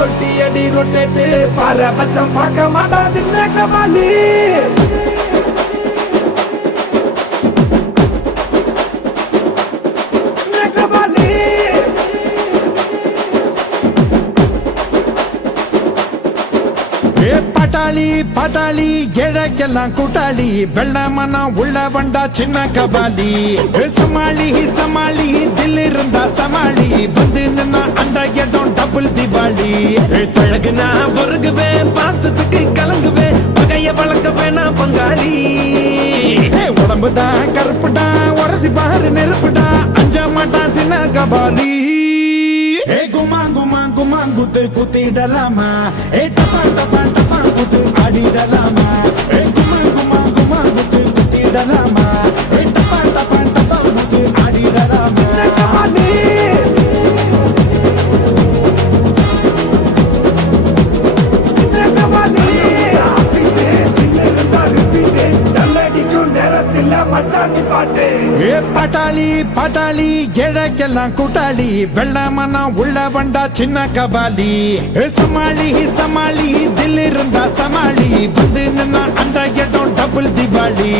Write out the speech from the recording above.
சொட்டி அடி ரொட்டேட்டு பாரபட்சம் பார்க்க மாட்டா சின்ன கபாலி பட்டாளி பட்டாளி ஏழைக்கெல்லாம் கூட்டாளி வெள்ளமனா உள்ள வண்டா சின்ன கபாலி சமாளி சமாளி தில் இருந்தா சமாளி வந்து நின்னா அந்த இடம் டபுள் திவாலி தழகுனா பொறுகுவேன் பாசத்துக்கு கலங்குவேன் பகைய வளர்க்க வேணா பங்காளி உடம்புதான் கருப்புடா உரசி பாரு நெருப்புடா அஞ்ச மாட்டான் சின்ன கபாலி குமாங் குமாங் குத்து குத்திடலாமா டப்பா டப்பா டப்பா குத்து ஆடிடலாமா குமாங் குத்து குத்திடலாமா டப்பா டப்பா டப்பா குத்து ஆடிடலாமா பட்டாளி பட்டாளி ஏழைக்கெல்லாம் கூட்டாளி வெள்ளமனா உள்ள வண்டா சின்ன கபாலி சமாளி சமாளி தில் இருந்தா சமாளி வந்து நின்னா அந்த இடம் டபுள் திவாலி